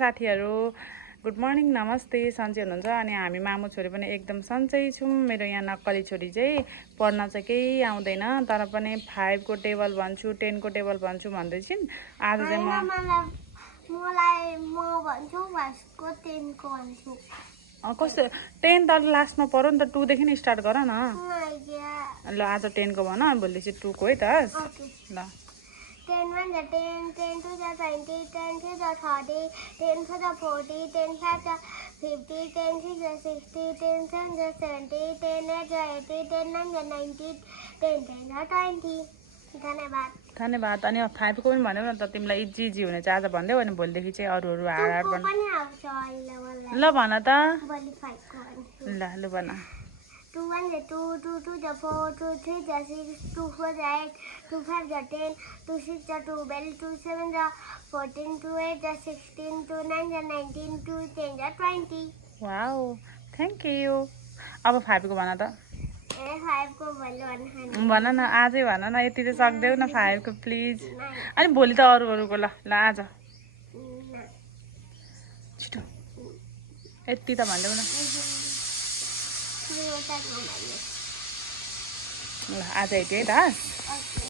साथीहरु good morning नमस्ते सन्चै हुनुहुन्छ अनि हामी मामु छोरी पनि एकदम सन्चै छौं मेरो यहाँ नक्कली छोरी चाहिँ पढ्न चाहिँ केही आउँदैन तर पनि 5 को टेबल भन्छु 10 को टेबल भन्छु भन्दै छिन् आज चाहिँ मलाई म भन्छु 5 को 10 को भन्छु कस्तो 10 त लास्टमा पर्यो नि त 2 देखि नै स्टार्ट गर न ल आज 10 को भन भोलि चाहिँ 2 को है त ल 10 1 the 10, 10 2 the 20, 10 3 the 30, 10 4 the 40, 10 5 the 50, 10 6 the 60, 10 7 the 70, 10 8 the 80, 10 9 the 90, 10 10 the 20. धन्यवाद धन्यवाद अनि 5 को पनि भन्यौ न त तिमीलाई इजी इजी हुने चाहिँ आज भन्दै अनि भोलिदेखि चाहिँ अरु हार्ड हार्ड भन ल भन त ल ल भन 2 1 the 2, 2 2 the 4, 2 3 the 6, 2 4 the 8, 2 5 the 10, 2 6 the 12, 2 7 the 14, 2 8 the 16, 2 9 the 19, 2 10 the 20. Wow thank you अब 5 को भन त 5 को भन न आजै भन न यति चाहिँ सक्दैौ न 5 को प्लिज अनि भोलि त अरुको ल आज छिटो यति त भन्दैौ न ल आज यति है त